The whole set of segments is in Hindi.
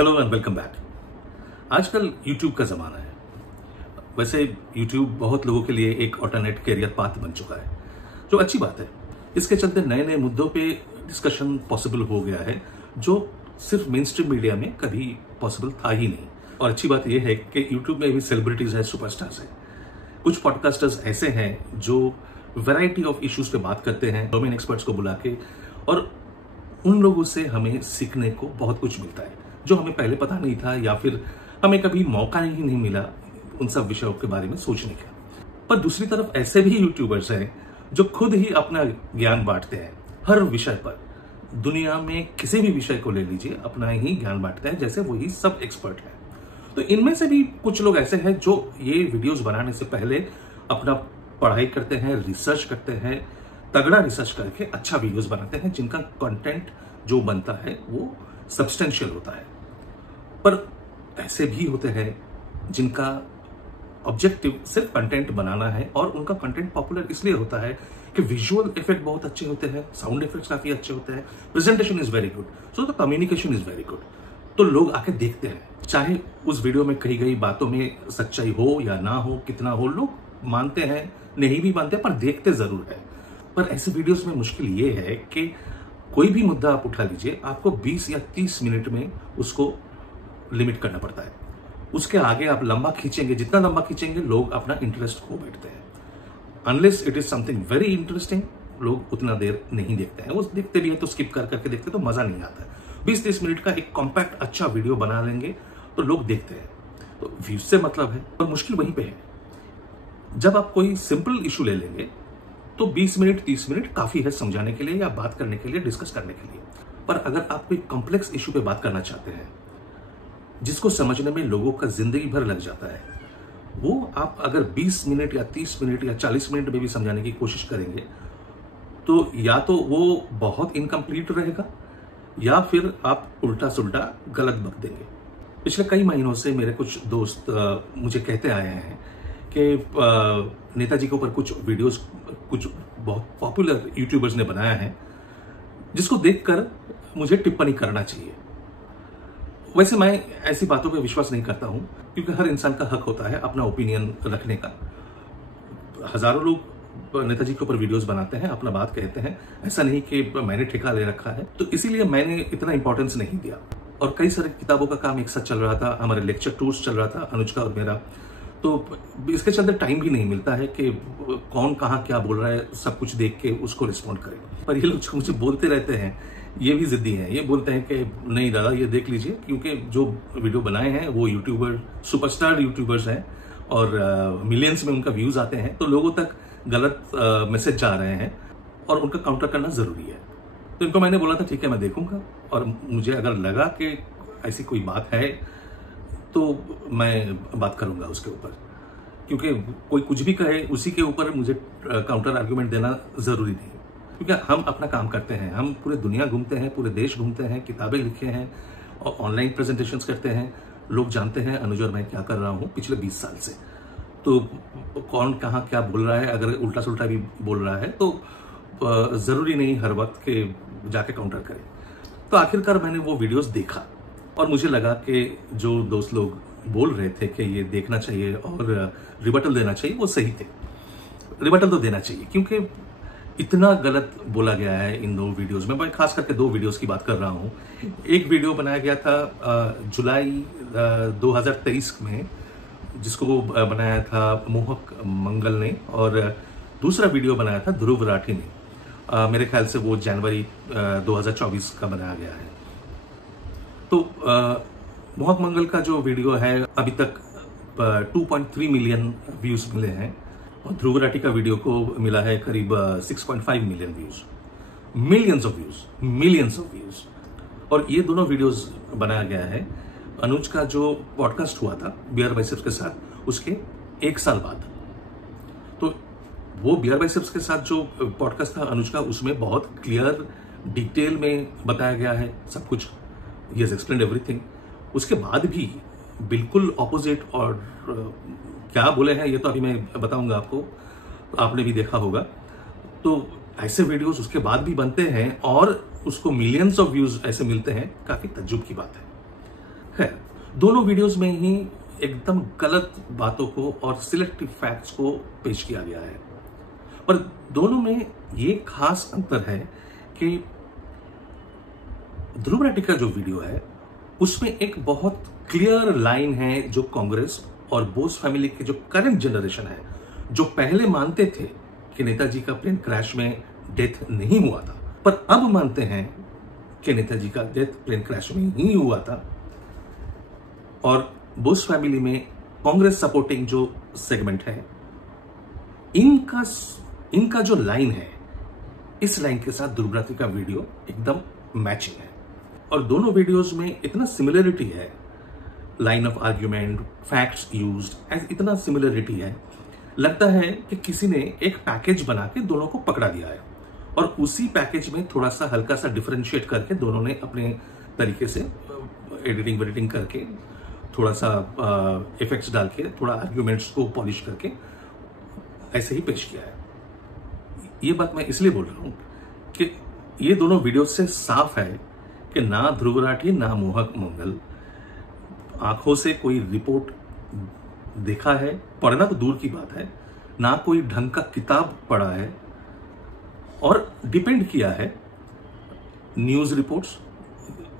Hello and welcome back. आजकल YouTube का ज़माना है। वैसे YouTube बहुत लोगों के लिए एक ऑल्टरनेट कैरियर पाथ बन चुका है, जो अच्छी बात है। इसके चलते नए नए मुद्दों पे डिस्कशन पॉसिबल हो गया है, जो सिर्फ मेन स्ट्रीम मीडिया में कभी पॉसिबल था ही नहीं। और अच्छी बात यह है कि YouTube में भी सेलिब्रिटीज है, सुपरस्टार्स है। कुछ पॉडकास्टर्स ऐसे हैं जो वैरायटी ऑफ इश्यूज पे बात करते हैं, डोमेन एक्सपर्ट्स को बुला के, और उन लोगों से हमें सीखने को बहुत कुछ मिलता है जो हमें पहले पता नहीं था, या फिर हमें कभी मौका ही नहीं मिला उन सब विषयों के बारे में सोचने का। पर दूसरी तरफ ऐसे भी यूट्यूबर्स हैं जो खुद ही अपना ज्ञान बांटते हैं हर विषय पर। दुनिया में किसी भी विषय को ले लीजिए, अपना ही ज्ञान बांटते हैं जैसे वही सब एक्सपर्ट है। तो इनमें से भी कुछ लोग ऐसे हैं जो ये वीडियोस बनाने से पहले अपना पढ़ाई करते हैं, रिसर्च करते हैं, तगड़ा रिसर्च करके अच्छा वीडियोस बनाते हैं, जिनका कंटेंट जो बनता है वो सब्सटेंशियल होता है। पर ऐसे भी होते हैं जिनका ऑब्जेक्टिव सिर्फ कंटेंट बनाना है, और उनका कंटेंट पॉपुलर इसलिए होता है कि विजुअल इफेक्ट बहुत अच्छे होते हैं, साउंड इफेक्ट्स काफी अच्छे होते हैं, presentation is very good, so the communication is very good. तो लोग आके देखते हैं, चाहे उस वीडियो में कही गई बातों में सच्चाई हो या ना हो, कितना हो, लोग मानते हैं, नहीं भी मानते, पर देखते जरूर है। पर ऐसे वीडियोस में मुश्किल ये है कि कोई भी मुद्दा आप उठा लीजिए, आपको 20 या 30 मिनट में उसको लिमिट करना पड़ता है। उसके आगे आप लंबा खींचेंगे, जितना लंबा खींचेंगे लोग अपना इंटरेस्ट खो बैठते हैं। Unless it is something very interesting, लोग उतना देर नहीं देखते हैं। वो देखते भी है तो स्किप कर करके देखते, तो मजा नहीं आता है। 20-30 मिनट का एक कॉम्पैक्ट अच्छा वीडियो बना लेंगे तो लोग देखते हैं, तो व्यूज से मतलब है। और मुश्किल वहीं पे है, जब आप कोई सिंपल इशू ले लेंगे तो 20 मिनट 30 मिनट काफी है समझाने के लिए या बात करने के लिए, डिस्कस करने के लिए। पर अगर आप कोई कॉम्प्लेक्स इशू पे बात करना चाहते हैं जिसको समझने में लोगों का जिंदगी भर लग जाता है, वो आप अगर 20 मिनट या 30 मिनट या 40 मिनट में भी समझाने की कोशिश करेंगे तो या तो वो बहुत इनकम्प्लीट रहेगा, या फिर आप उल्टा सुल्टा गलत बक देंगे। पिछले कई महीनों से मेरे कुछ दोस्त मुझे कहते आए हैं कि नेताजी के ऊपर कुछ वीडियोस कुछ बहुत पॉपुलर यूट्यूबर्स ने बनाया है, जिसको देखकर मुझे टिप्पणी करना चाहिए। वैसे मैं ऐसी बातों पे विश्वास नहीं करता हूं, क्योंकि हर इंसान का हक होता है अपना ओपिनियन रखने का। हजारों लोग नेताजी के ऊपर वीडियोस बनाते हैं, अपना बात कहते हैं, ऐसा नहीं कि मैंने ठेका ले रखा है, तो इसीलिए मैंने इतना इंपॉर्टेंस नहीं दिया। और कई सारे किताबों का काम एक साथ चल रहा था, हमारे लेक्चर टूर्स चल रहा था, अनुज का और मेरा, तो इसके चलते टाइम भी नहीं मिलता है कि कौन कहाँ क्या बोल रहा है सब कुछ देख के उसको रिस्पॉन्ड करें। पर ये लोग मुझे बोलते रहते हैं, ये भी जिद्दी हैं, ये बोलते हैं कि नहीं दादा ये देख लीजिए, क्योंकि जो वीडियो बनाए हैं वो यूट्यूबर सुपरस्टार यूट्यूबर्स हैं और मिलियंस में उनका व्यूज आते हैं, तो लोगों तक गलत मैसेज जा रहे हैं और उनका काउंटर करना जरूरी है। तो इनको मैंने बोला था ठीक है मैं देखूंगा, और मुझे अगर लगा कि ऐसी कोई बात है तो मैं बात करूंगा उसके ऊपर, क्योंकि कोई कुछ भी कहे उसी के ऊपर मुझे काउंटर आर्गुमेंट देना जरूरी नहीं, क्योंकि हम अपना काम करते हैं, हम पूरे दुनिया घूमते हैं, पूरे देश घूमते हैं, किताबें लिखे हैं और ऑनलाइन प्रेजेंटेशंस करते हैं। लोग जानते हैं अनुज और मैं क्या कर रहा हूं पिछले 20 साल से, तो कौन कहाँ क्या बोल रहा है, अगर उल्टा सुल्टा भी बोल रहा है तो जरूरी नहीं हर वक्त के जाके काउंटर करें। तो आखिरकार मैंने वो वीडियोस देखा और मुझे लगा कि जो दोस्त लोग बोल रहे थे कि ये देखना चाहिए और रिबटल देना चाहिए, वो सही थे। रिबटल तो देना चाहिए, क्योंकि इतना गलत बोला गया है इन 2 वीडियोस में। मैं खास करके 2 वीडियोस की बात कर रहा हूं। एक वीडियो बनाया गया था जुलाई 2023 में, जिसको बनाया था मोहक मंगल ने, और दूसरा वीडियो बनाया था ध्रुव राठी ने। मेरे ख्याल से वो जनवरी 2024 का बनाया गया है। तो मोहक मंगल का जो वीडियो है अभी तक 2.3 मिलियन व्यूज मिले हैं, और ध्रुव राठी का वीडियो को मिला है करीब 6.5 million views. Millions of views. और ये दोनों वीडियोस बनाया गया है अनुज का जो पॉडकास्ट हुआ था बियर बाइसेप्स के साथ, उसके 1 साल बाद। तो वो बियर बाइसेप्स के साथ जो पॉडकास्ट था अनुज का, उसमें बहुत क्लियर डिटेल में बताया गया है सब कुछ, ही हैज एक्सप्लेन्ड एवरीथिंग। उसके बाद भी बिल्कुल ऑपोजिट और क्या बोले हैं ये तो अभी मैं बताऊंगा आपको, आपने भी देखा होगा। तो ऐसे वीडियोस उसके बाद भी बनते हैं और उसको मिलियंस ऑफ व्यूज ऐसे मिलते हैं, काफी तज्जुब की बात है। खैर, दोनों वीडियोस में ही एकदम गलत बातों को और सिलेक्टिव फैक्ट्स को पेश किया गया है। पर दोनों में ये खास अंतर है कि ध्रुव राठी का जो वीडियो है उसमें एक बहुत क्लियर लाइन है जो कांग्रेस और बोस फैमिली के जो करंट जनरेशन है, जो पहले मानते थे कि नेताजी का प्लेन क्रैश में डेथ नहीं हुआ था, पर अब मानते हैं कि नेताजी का डेथ प्लेन क्रैश में ही हुआ था। और बोस फैमिली में कांग्रेस सपोर्टिंग जो सेगमेंट है, इनका जो लाइन है, इस लाइन के साथ ध्रुव राठी का वीडियो एकदम मैचिंग है। और दोनों वीडियोस में इतना सिमिलरिटी है, line of argument, facts used, इतना सिमिलरिटी है, लगता है कि किसी ने एक पैकेज बना के दोनों को पकड़ा दिया है और उसी पैकेज में थोड़ा सा हल्का सा डिफरेंशिएट करके दोनों ने अपने तरीके से एडिटिंग वेडिटिंग करके, थोड़ा सा इफेक्ट्स डाल के, थोड़ा आर्ग्यूमेंट्स को पॉलिश करके ऐसे ही पेश किया है। ये बात मैं इसलिए बोल रहा हूं कि ये दोनों वीडियो से साफ है कि ना ध्रुव राठी ना मोहक मंगल आंखों से कोई रिपोर्ट देखा है, पढ़ना तो दूर की बात है, ना कोई ढंग का किताब पढ़ा है, और डिपेंड किया है न्यूज रिपोर्ट्स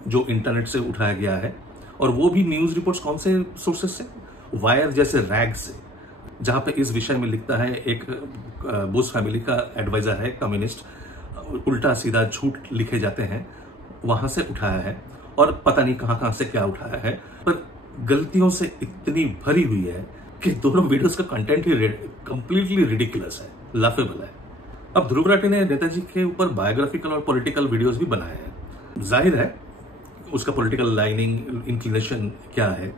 जो इंटरनेट से उठाया गया है। और वो भी न्यूज रिपोर्ट्स कौन से सोर्सेस से? वायर जैसे रैग से, जहां पे इस विषय में लिखता है एक बोस फैमिली का एडवाइजर है कम्युनिस्ट, उल्टा सीधा झूठ लिखे जाते हैं, वहां से उठाया है। और पता नहीं कहां से क्या उठाया है, पर गलतियों से इतनी भरी हुई है कि दोनों वीडियोस का कंटेंट ही कंप्लीटली रिडिकुलस है, लाफेबल है। अब ध्रुव राठी ने नेताजी के ऊपर बायोग्राफिकल और पॉलिटिकल वीडियोस भी बनाए हैं। जाहिर है उसका पॉलिटिकल लाइनिंग, इंक्लिनेशन क्या है,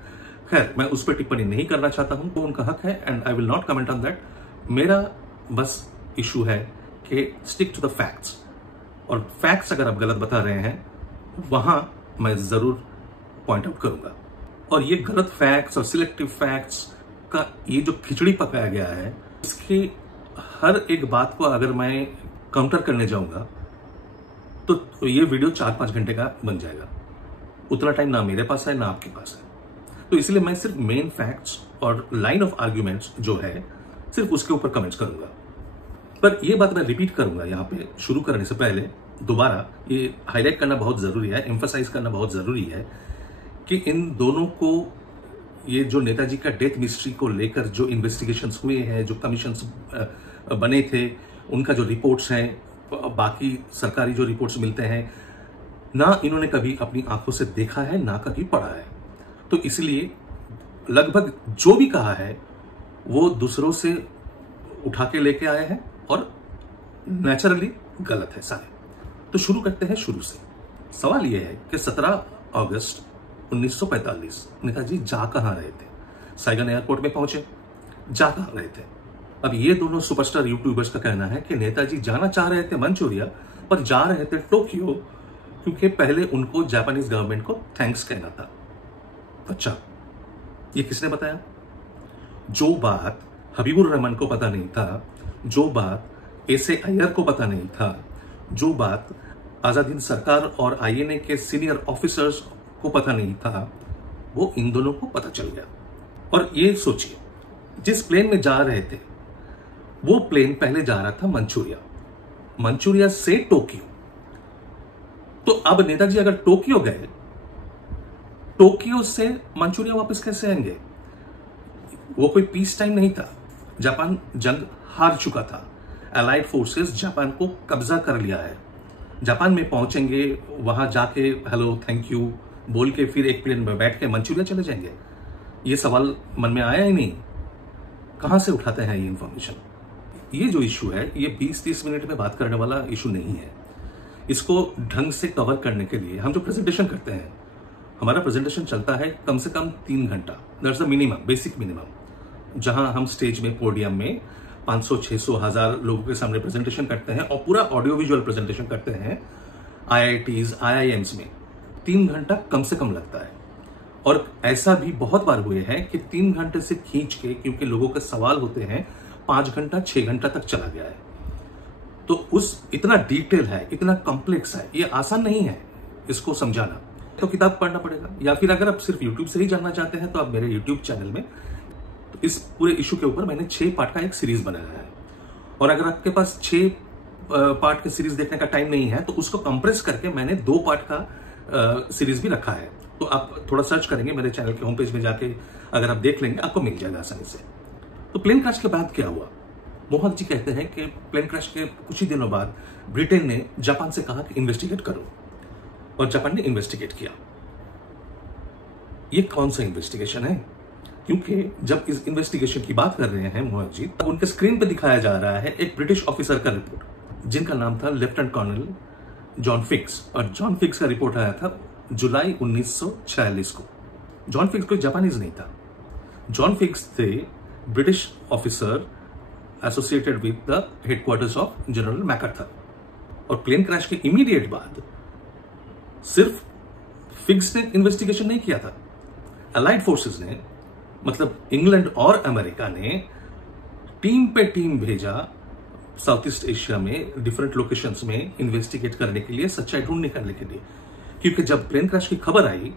खैर मैं उस पर टिप्पणी नहीं करना चाहता हूं, वो उनका हक है and I will not comment on that. मेरा बस इशू है कि स्टिक टू द फैक्ट्स, और फैक्ट्स अगर आप गलत बता रहे हैं वहां मैं जरूर पॉइंट आउट करूंगा। और ये गलत फैक्ट्स और सिलेक्टिव फैक्ट्स का ये जो खिचड़ी पकाया गया है, इसकी हर एक बात को अगर मैं काउंटर करने जाऊंगा तो ये वीडियो 4-5 घंटे का बन जाएगा। उतना टाइम ना मेरे पास है ना आपके पास है, तो इसलिए मैं सिर्फ मेन फैक्ट्स और लाइन ऑफ आर्ग्यूमेंट्स जो है सिर्फ उसके ऊपर कमेंट्स करूंगा। पर यह बात मैं रिपीट करूंगा यहां पे शुरू करने से पहले, दोबारा ये हाईलाइट करना बहुत जरूरी है, एम्फसाइज करना बहुत जरूरी है कि इन दोनों को, ये जो नेताजी का डेथ मिस्ट्री को लेकर जो इन्वेस्टिगेशंस हुए हैं, जो कमीशंस बने थे, उनका जो रिपोर्ट्स हैं, बाकी सरकारी जो रिपोर्ट्स मिलते हैं, ना इन्होंने कभी अपनी आंखों से देखा है ना कभी पढ़ा है। तो इसलिए लगभग जो भी कहा है वो दूसरों से उठा के लेके आए हैं और नेचुरली गलत है सारे। तो शुरू करते हैं शुरू से। सवाल यह है कि 17 अगस्त 1945 नेताजी जा कहां रहे थे? साइगन एयरपोर्ट में पहुंचे, जा कहां रहे थे? अब ये दोनों सुपरस्टार यूट्यूबर्स का कहना है कि नेताजी जाना चाह रहे थे मंचूरिया, पर जा रहे थे टोक्यो, क्योंकि पहले उनको जापानीज गवर्नमेंट को थैंक्स कहना था। अच्छा, ये किसने बताया? जो बात हबीबुर रहमान को पता नहीं था, जो बात एस.ए. अय्यर को पता नहीं था, जो बात आजाद हिंद सरकार और आईएनए के सीनियर ऑफिसर्स को पता नहीं था, वो इन दोनों को पता चल गया। और ये सोचिए, जिस प्लेन में जा रहे थे वो प्लेन पहले जा रहा था मंचूरिया, मंचूरिया से टोक्यो। तो अब नेताजी अगर टोक्यो गए, टोक्यो से मंचूरिया वापस कैसे आएंगे? वो कोई पीस टाइम नहीं था, जापान जंग हार चुका था, अलाइड फोर्सेस जापान को कब्जा कर लिया है। जापान में पहुंचेंगे, वहां जाके हेलो थैंक यू बोल के फिर एक प्लेन में बैठ के मंचूरिया चले जाएंगे? ये सवाल मन में आया ही नहीं। कहां से उठाते हैं ये इंफॉर्मेशन? ये जो इशू है, ये 20-30 मिनट में बात करने वाला इशू नहीं है। इसको ढंग से कवर करने के लिए हम जो प्रेजेंटेशन करते हैं, हमारा प्रेजेंटेशन चलता है कम से कम 3 घंटा, that's the minimum, basic minimum, जहां हम स्टेज में, पोडियम में 500, 600, 1000 लोगों के सामने प्रेजेंटेशन करते हैं और पूरा ऑडियो विजुअल प्रेजेंटेशन करते हैं। IITs, IIMs में 3 घंटा कम से कम लगता है। और ऐसा भी बहुत बार हुए हैं कि 3 घंटे से खींच के, क्योंकि लोगों के सवाल होते हैं, 5 घंटा 6 घंटा तक चला गया है। तो इतना डिटेल है, इतना कॉम्प्लेक्स है, ये आसान नहीं है इसको समझाना। तो किताब पढ़ना पड़ेगा, या फिर अगर आप सिर्फ यूट्यूब से ही जानना चाहते हैं तो आप मेरे यूट्यूब चैनल में तो इस पूरे इशू के ऊपर मैंने 6 पार्ट का एक सीरीज बनाया है। और अगर आपके पास 6 पार्ट के सीरीज देखने का टाइम नहीं है तो उसको कंप्रेस करके मैंने 2 पार्ट का सीरीज भी रखा है। तो आप थोड़ा सर्च करेंगे मेरे चैनल के होम पेज में जाके, अगर आप देख लेंगे आपको मिल जाएगा आसानी से। तो प्लेन क्रैश के बाद क्या हुआ? मोहक जी कहते हैं कि प्लेन क्रैश के कुछ ही दिनों बाद ब्रिटेन ने जापान से कहा कि इन्वेस्टिगेट करो, और जापान ने इन्वेस्टिगेट किया। ये कौन सा इन्वेस्टिगेशन है? क्योंकि जब इस इन्वेस्टिगेशन की बात कर रहे हैं मोहक जी, तब उनके स्क्रीन पर दिखाया जा रहा है एक ब्रिटिश ऑफिसर का रिपोर्ट, जिनका नाम था लेफ्टिनेंट कर्नल जॉन फिक्स। और जॉन फिक्स का रिपोर्ट आया था जुलाई 1946 को। जॉन फिक्स कोई जापानीज नहीं था। जॉन फिक्स थे British officer associated with the headquarters of general MacArthur. और प्लेन क्रैश के इमीडिएट बाद सिर्फ फिक्स ने इन्वेस्टिगेशन नहीं किया था, अलाइड फोर्सेस ने, मतलब इंग्लैंड और अमेरिका ने टीम पे टीम भेजा साउथ ईस्ट एशिया में डिफरेंट लोकेशंस में इन्वेस्टिगेट करने के लिए, सच्चाई ढूंढ निकालने के लिए। क्योंकि जब प्लेन क्रैश की खबर आई,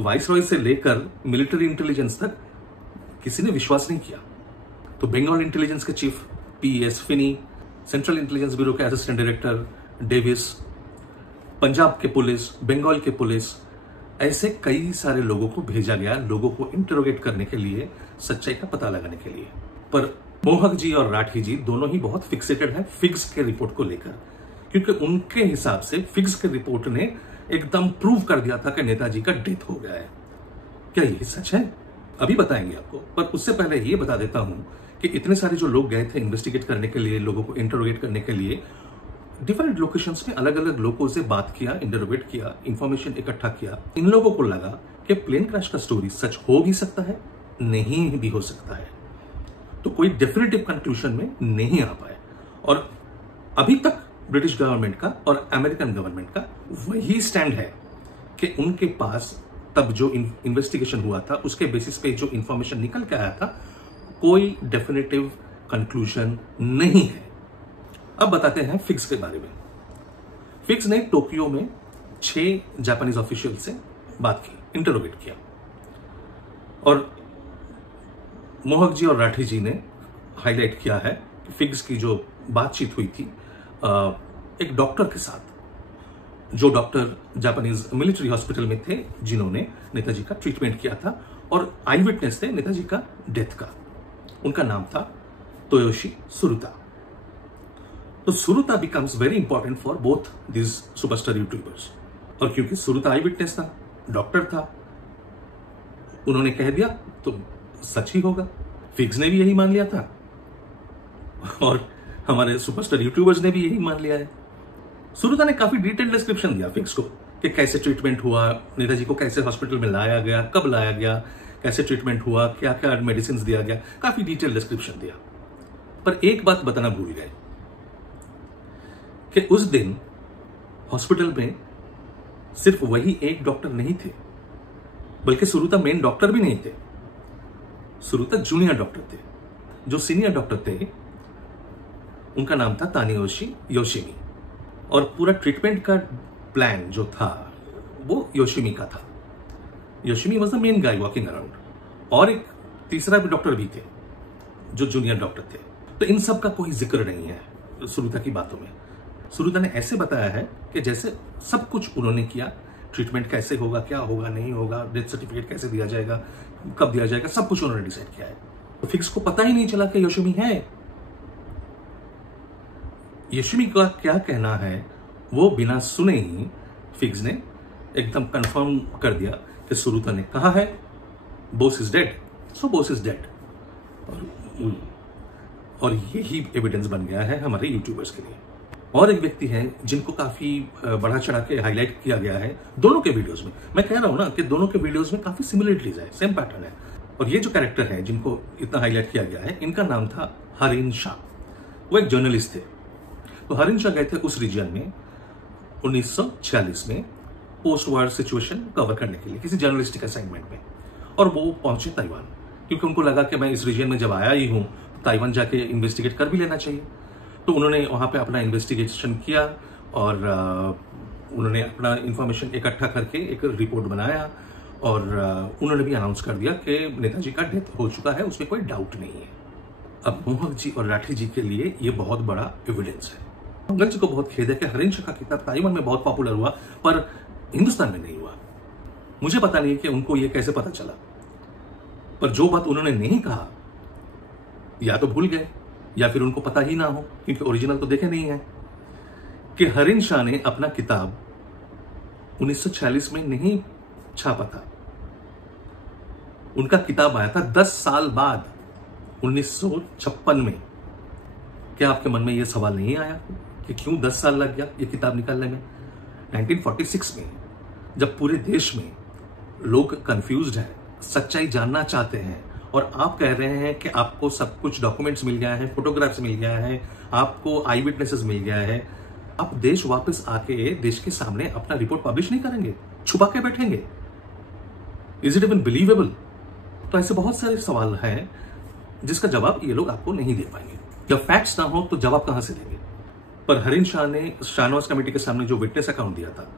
वाइसरॉय से लेकर मिलिट्री इंटेलिजेंस तक किसी ने विश्वास नहीं किया। तो बंगाल इंटेलिजेंस के chief PS Finney, central intelligence bureau के असिस्टेंट डायरेक्टर डेविस, पंजाब के पुलिस, बंगाल के पुलिस, ऐसे कई सारे लोगों को भेजा गया लोगों को इंटरोगेट करने के लिए, सच्चाई का पता लगाने के लिए। पर मोहक जी और राठी जी दोनों ही बहुत फिक्सेटेड हैं फिग्स के रिपोर्ट को लेकर, क्योंकि उनके हिसाब से फिग्स के रिपोर्ट ने एकदम प्रूव कर दिया था कि नेताजी का डेथ हो गया है। क्या ये सच है? अभी बताएंगे आपको, पर उससे पहले ये बता देता हूं कि इतने सारे जो लोग गए थे इन्वेस्टिगेट करने के लिए, लोगों को इंटरोगेट करने के लिए, डिफरेंट लोकेशंस में अलग अलग लोगों से बात किया, इंटरोगेट किया, इंफॉर्मेशन इकट्ठा किया। इन लोगों को लगा कि प्लेन क्रैश का स्टोरी सच हो भी सकता है, नहीं भी हो सकता है। तो कोई डेफिनेटिव कंक्लूजन में नहीं आ पाए। और अभी तक ब्रिटिश गवर्नमेंट का और अमेरिकन गवर्नमेंट का वही स्टैंड है कि उनके पास तब जो इन्वेस्टिगेशन हुआ था उसके बेसिस पे जो इंफॉर्मेशन निकल के आया था, कोई डेफिनेटिव कंक्लूजन नहीं है। अब बताते हैं फिग्स के बारे में। फिग्स ने टोक्यो में 6 जापानीज ऑफिशियल से बात की, इंटरोगेट किया। और मोहक जी और राठी जी ने हाईलाइट किया है कि फिग्स की जो बातचीत हुई थी एक डॉक्टर के साथ, जो डॉक्टर जापानीज मिलिट्री हॉस्पिटल में थे, जिन्होंने नेताजी का ट्रीटमेंट किया था और आई विटनेस थे नेताजी का डेथ का। उनका नाम था तोयोशी सुरुता। तो Tsuruta becomes very important for both this superstar YouTubers. और क्योंकि सुरुता आई विटनेस था, डॉक्टर था, उन्होंने कह दिया तो सच ही होगा। फिग्स ने भी यही मान लिया था और हमारे सुपरस्टार यूट्यूबर्स ने भी यही मान लिया है। सुरुता ने काफी डिटेल डिस्क्रिप्शन दिया फिग्स को कि कैसे ट्रीटमेंट हुआ, नेताजी को कैसे हॉस्पिटल में लाया गया, कब लाया गया, कैसे ट्रीटमेंट हुआ, क्या क्या मेडिसिन दिया गया, काफी डिटेल डिस्क्रिप्शन दिया। पर एक बात बताना भूल गए कि उस दिन हॉस्पिटल में सिर्फ वही एक डॉक्टर नहीं थे, बल्कि सुरुता मेन डॉक्टर भी नहीं थे। सुरुता जूनियर डॉक्टर थे। जो सीनियर डॉक्टर थे उनका नाम था तानियोशी योशिमी, और पूरा ट्रीटमेंट का प्लान जो था वो योशिमी का था। Yoshimi was the main guy walking around, और एक तीसरा भी डॉक्टर भी थे जो जूनियर डॉक्टर थे। तो इन सब का कोई जिक्र नहीं है सुरुता की बातों में। सुरुता ने ऐसे बताया है कि जैसे सब कुछ उन्होंने किया, ट्रीटमेंट कैसे होगा, क्या होगा, नहीं होगा, डेथ सर्टिफिकेट कैसे दिया जाएगा, कब दिया जाएगा, सब कुछ उन्होंने डिसाइड किया है। तो फिग्स को पता ही नहीं चला कि योशिमी है। योशिमी का क्या कहना है वो बिना सुने ही फिग्स ने एकदम कंफर्म कर दिया कि सुरुता ने कहा है Bose is dead, so Bose is dead. और यही एविडेंस बन गया है हमारे यूट्यूबर्स के लिए। और एक व्यक्ति है जिनको काफी बढ़ा चढ़ा के हाईलाइट किया गया है दोनों के वीडियोस में। मैं कह रहा हूं ना कि दोनों के वीडियोस में काफी सिमिलरिटीज है, सेम पैटर्न है। और ये जो कैरेक्टर है जिनको इतना हाईलाइट किया गया है, इनका नाम था हरिन शाह। वो एक जर्नलिस्ट थे। तो हरिन शाह गए थे उस रीजन में 1946 में पोस्ट वार सिचुएशन कवर करने के लिए किसी जर्नलिस्टिक असाइनमेंट में, और वो पहुंचे ताइवान, क्योंकि उनको लगा कि मैं इस रीजन में जब आया ही हूं तो ताइवान जाके इन्वेस्टिगेट कर भी लेना चाहिए। तो उन्होंने वहां पे अपना इन्वेस्टिगेशन किया और उन्होंने अपना इंफॉर्मेशन इकट्ठा करके एक रिपोर्ट बनाया और उन्होंने भी अनाउंस कर दिया कि नेताजी का डेथ हो चुका है, उसमें कोई डाउट नहीं है। अब मोहक जी और राठी जी के लिए ये बहुत बड़ा एविडेंस है। मंगल जी को बहुत खेद है कि हरिंश का किताब ताइवान में बहुत पॉपुलर हुआ पर हिंदुस्तान में नहीं हुआ। मुझे पता नहीं कि उनको ये कैसे पता चला, पर जो बात उन्होंने नहीं कहा या तो भूल गए या फिर उनको पता ही ना हो, क्योंकि ओरिजिनल तो देखे नहीं है, कि हरिंश शाह ने अपना किताब 1946 में नहीं छापा था। उनका किताब आया था 10 साल बाद 1956 में। क्या आपके मन में यह सवाल नहीं आया कि क्यों 10 साल लग गया ये किताब निकालने में? 1946 में जब पूरे देश में लोग कंफ्यूज्ड हैं, सच्चाई जानना चाहते हैं, और आप कह रहे हैं कि आपको सब कुछ डॉक्यूमेंट्स मिल गया है, फोटोग्राफ्स मिल गया है, आपको आई विटनेसेस मिल गया है, आप देश वापस आके देश के सामने अपना रिपोर्ट पब्लिश नहीं करेंगे, छुपा के बैठेंगे? Is it even believable? तो ऐसे बहुत सारे सवाल हैं जिसका जवाब ये लोग आपको नहीं दे पाएंगे। जब फैक्ट्स ना हो तो जवाब कहां से देंगे? पर हरिंश शाह ने शाहनवाज कमेटी के सामने जो विटनेस अकाउंट दिया था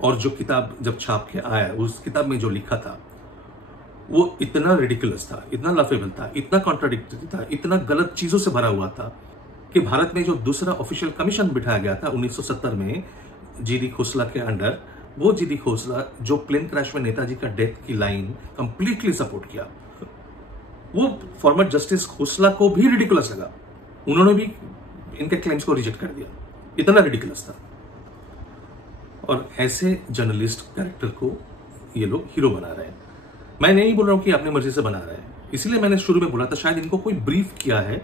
और जो किताब जब छाप के आया, उस किताब में जो लिखा था वो इतना रिडिकुलस था, इतना लाफेबल था, इतना कॉन्ट्राडिक्टरी था, इतना गलत चीजों से भरा हुआ था कि भारत में जो दूसरा ऑफिशियल कमीशन बिठाया गया था 1970 में जीडी खोसला के अंडर, वो जीडी खोसला जो प्लेन क्रैश में नेताजी का डेथ की लाइन कंप्लीटली सपोर्ट किया, वो फॉर्मर जस्टिस खोसला को भी रिडिकुलस लगा। उन्होंने भी इनके क्लेम्स को रिजेक्ट कर दिया, इतना रिडिकुलस था। और ऐसे जर्नलिस्ट कैरेक्टर को ये लोग हीरो बना रहे हैं। मैं नहीं बोल रहा हूं कि अपनी मर्जी से बना रहे हैं, इसलिए मैंने शुरू में बोला था शायद इनको कोई ब्रीफ किया है,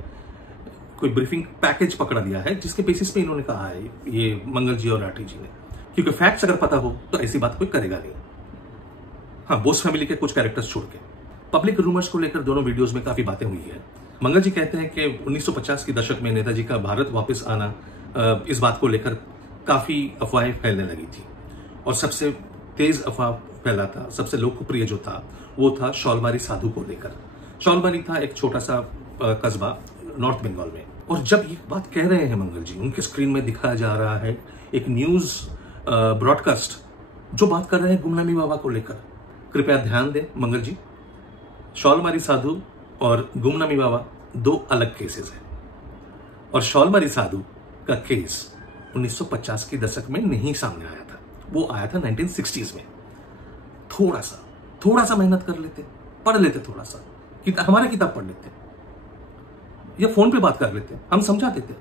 कोई ब्रीफिंग पैकेज पकड़ा दिया है जिसके बेसिस पे इन्होंने कहा है ये मंगल जी और राठी जी ने, क्योंकि फैक्ट्स अगर पता हो तो ऐसी बात कोई करेगा नहीं। हाँ, बोस फैमिली के कुछ कैरेक्टर्स छोड़ के पब्लिक रूमर्स को लेकर दोनों वीडियोस में काफी बातें हुई है। मंगल जी कहते हैं कि 1950 के दशक में नेताजी का भारत वापस आना, इस बात को लेकर काफी अफवाहें फैलने लगी थी, और सबसे तेज अफवाह फैला था, सबसे लोकप्रिय जो था वो था शॉलमारी साधु को लेकर। शॉलमारी था एक छोटा सा कस्बा नॉर्थ बंगाल में, और जब ये बात कह रहे हैं मंगल जी, उनके स्क्रीन में दिखाया जा रहा है एक न्यूज ब्रॉडकास्ट जो बात कर रहे हैं गुमनामी बाबा को लेकर। कृपया ध्यान दें मंगल जी, शॉलमारी साधु और गुमनामी बाबा दो अलग केसेस हैं, और शॉलमारी साधु का केस 1950 के दशक में नहीं सामने आया था, वो आया था 1960s में। थोड़ा सा मेहनत कर लेते, पढ़ लेते, थोड़ा सा हमारा किताब पढ़ लेते या फोन पे बात कर लेते, हम समझा देते।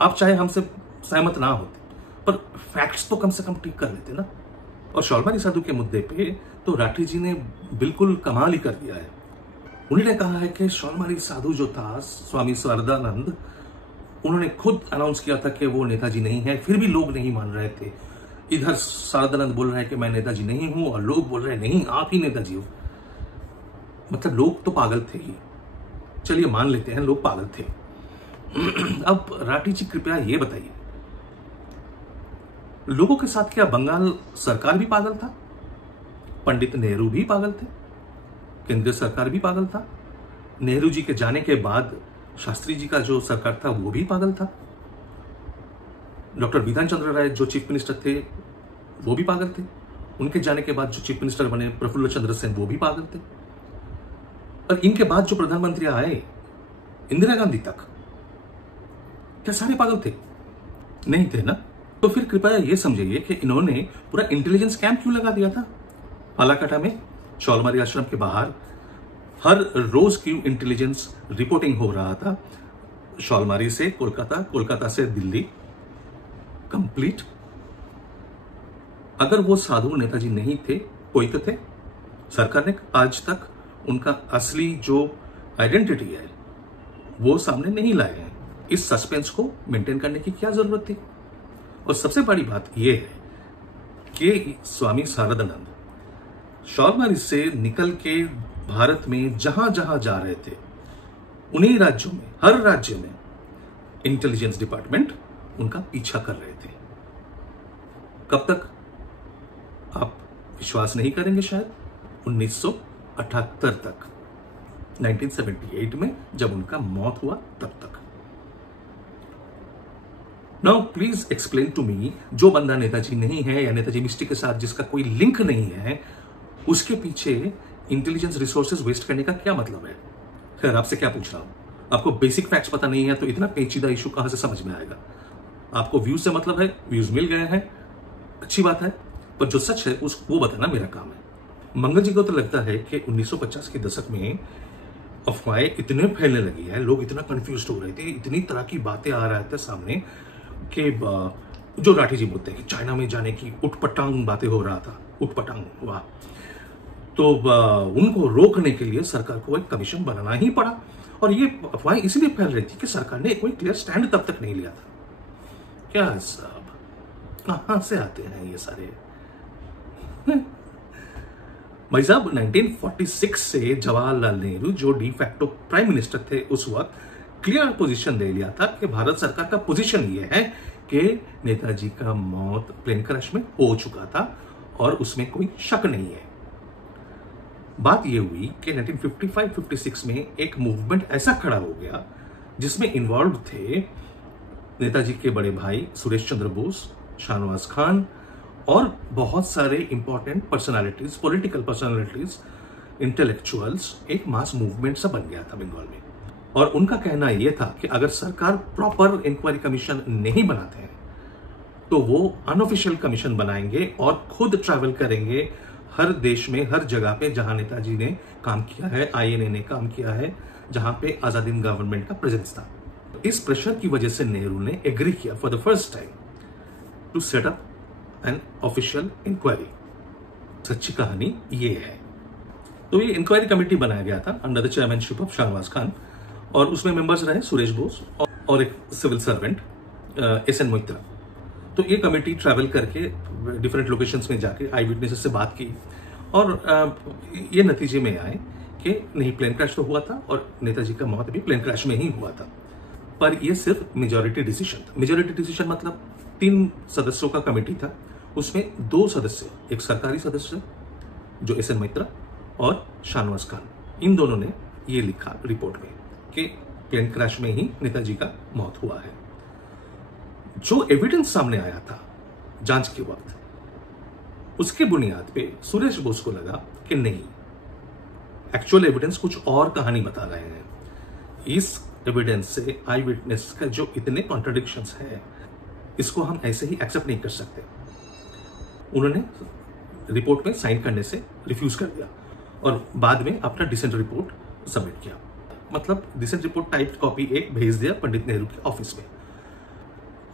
आप चाहे हमसे सहमत ना होते, पर फैक्ट्स तो कम से कम ठीक कर लेते ना। और शॉलमारी साधु के मुद्दे पे तो राठी जी ने बिल्कुल कमाल ही कर दिया है। उन्होंने कहा है कि शॉलमारी साधु जो था स्वामी शारदानंद, उन्होंने खुद अनाउंस किया था कि वो नेताजी नहीं है, फिर भी लोग नहीं मान रहे थे। इधर शारदानंद बोल रहे हैं कि मैं नेताजी नहीं हूं, और लोग बोल रहे हैं नहीं आप ही नेताजी हो। मतलब लोग तो पागल थे ही, चलिए मान लेते हैं लोग पागल थे। अब राठी जी कृपया ये बताइए, लोगों के साथ क्या बंगाल सरकार भी पागल था? पंडित नेहरू भी पागल थे, केंद्रीय सरकार भी पागल था, नेहरू जी के जाने के बाद शास्त्री जी का जो सरकार था वो भी पागल था, डॉक्टर बिधान चंद्र राय जो चीफ मिनिस्टर थे वो भी पागल थे, उनके जाने के बाद जो चीफ मिनिस्टर बने प्रफुल्ल चंद्र सेन वो भी पागल थे, और इनके बाद जो प्रधानमंत्री आए इंदिरा गांधी तक, क्या सारे पागल थे? नहीं थे ना। तो फिर कृपया यह समझिए कि इन्होंने पूरा इंटेलिजेंस कैंप क्यों लगा दिया था पालाकाटा में, शॉलमारी आश्रम के बाहर। हर रोज की इंटेलिजेंस रिपोर्टिंग हो रहा था, शॉलमारी से कोलकाता, कोलकाता से दिल्ली, कंप्लीट। अगर वो साधु नेताजी नहीं थे, कोई तो थे। सरकार ने आज तक उनका असली जो आइडेंटिटी है वो सामने नहीं लाए हैं। इस सस्पेंस को मेंटेन करने की क्या जरूरत थी? और सबसे बड़ी बात यह है कि स्वामी शारदानंद शॉलमारी से निकल के भारत में जहां जहां जा रहे थे, उन्हीं राज्यों में, हर राज्य में इंटेलिजेंस डिपार्टमेंट उनका पीछा कर रहे थे। कब तक? आप विश्वास नहीं करेंगे शायद, 1978 तक, 1978 में जब उनका मौत हुआ तब तक। Now please explain to me, जो बंदा नेताजी नहीं है या नेताजी मिस्टी के साथ जिसका कोई लिंक नहीं है, उसके पीछे इंटेलिजेंस रिसोर्सेज वेस्ट करने का क्या मतलब है? खैर, आपसे क्या पूछ रहा हूं, आपको बेसिक फैक्ट्स पता नहीं है तो इतना पेचीदा इशू कहां से समझ में आएगा? आपको व्यूज से मतलब है, व्यूज मिल गए हैं, अच्छी बात है, पर जो सच है वो बताना मेरा काम है। मंगल जी को तो लगता है कि 1950 के दशक में अफवाहें इतने फैलने लगी है, लोग इतना कंफ्यूज हो रहे थे, इतनी तरह की बातें आ रहे थे सामने कि जो राठी जी बोलते हैं कि चाइना में जाने की उटपटांग बातें हो रहा था, उटपटांग, वाह। तो उनको रोकने के लिए सरकार को एक कमीशन बनाना ही पड़ा, और ये अफवाहें इसलिए फैल रही थी कि सरकार ने कोई क्लियर स्टैंड तब तक नहीं लिया था। क्या साहब, कहां से आते हैं ये सारे? भाई साहब, 1946 से जवाहरलाल नेहरू, जो डी फैक्टो प्राइम मिनिस्टर थे उस वक्त, क्लियर पोजीशन ले लिया था कि भारत सरकार का पोजीशन ये है कि नेताजी का मौत प्लेन क्रैश में हो चुका था और उसमें कोई शक नहीं है। बात यह हुई कि 1955-56 में एक मूवमेंट ऐसा खड़ा हो गया जिसमें इन्वॉल्व थे नेताजी के बड़े भाई सुरेश चंद्र बोस, शाहनवाज खान और बहुत सारे important personalities, political personalities, intellectuals. एक मास मूवमेंट सा बन गया था बंगाल में, और उनका कहना यह था कि अगर सरकार प्रॉपर इंक्वायरी कमीशन नहीं बनाते हैं तो वो अनऑफिशियल कमीशन बनाएंगे और खुद ट्रैवल करेंगे हर देश में, हर जगह पे जहां नेताजी ने काम किया है, आईएनए ने काम किया है, जहां पे आजाद हिंद गवर्नमेंट का प्रेजेंस था। इस प्रेशर की वजह से नेहरू ने एग्री किया for the first time to set up an official inquiry. सच्ची कहानी ये है। तो ये इंक्वायरी कमेटी बनाया गया था under the chairmanship of Shahnawaz Khan, और उसमें मेंबर्स रहे सुरेश बोस और एक civil servant S N Moitra. तो ये कमेटी ट्रैवल करके डिफरेंट लोकेशंस में जाके आई विटनेसेस से बात की, और ये नतीजे में आए कि नहीं, प्लेन क्रैश तो हुआ था और नेताजी का मौत भी प्लेन क्रैश में ही हुआ था। पर यह सिर्फ मेजॉरिटी डिसीजन था। मेजॉरिटी डिसीजन मतलब 3 सदस्यों का कमेटी था, उसमें 2 सदस्य, एक सरकारी सदस्य जो एस एन मोइत्रा और शाहनवाज खान, इन दोनों ने ये लिखा रिपोर्ट में कि प्लेन क्रैश में ही नेताजी का मौत हुआ है। जो एविडेंस सामने आया था जांच के वक्त, उसके बुनियाद पे सुरेश बोस को लगा कि नहीं, एक्चुअल एविडेंस कुछ और कहानी बता रहे हैं। इस एविडेंस से आई विटनेस का जो इतने कॉन्ट्रडिक्शंस है, इसको हम ऐसे ही एक्सेप्ट नहीं कर सकते। उन्होंने रिपोर्ट में साइन करने से रिफ्यूज कर दिया और बाद में अपना डिसेंट रिपोर्ट सबमिट किया। मतलब डिसेंट रिपोर्ट टाइप कॉपी एक भेज दिया पंडित नेहरू के ऑफिस में।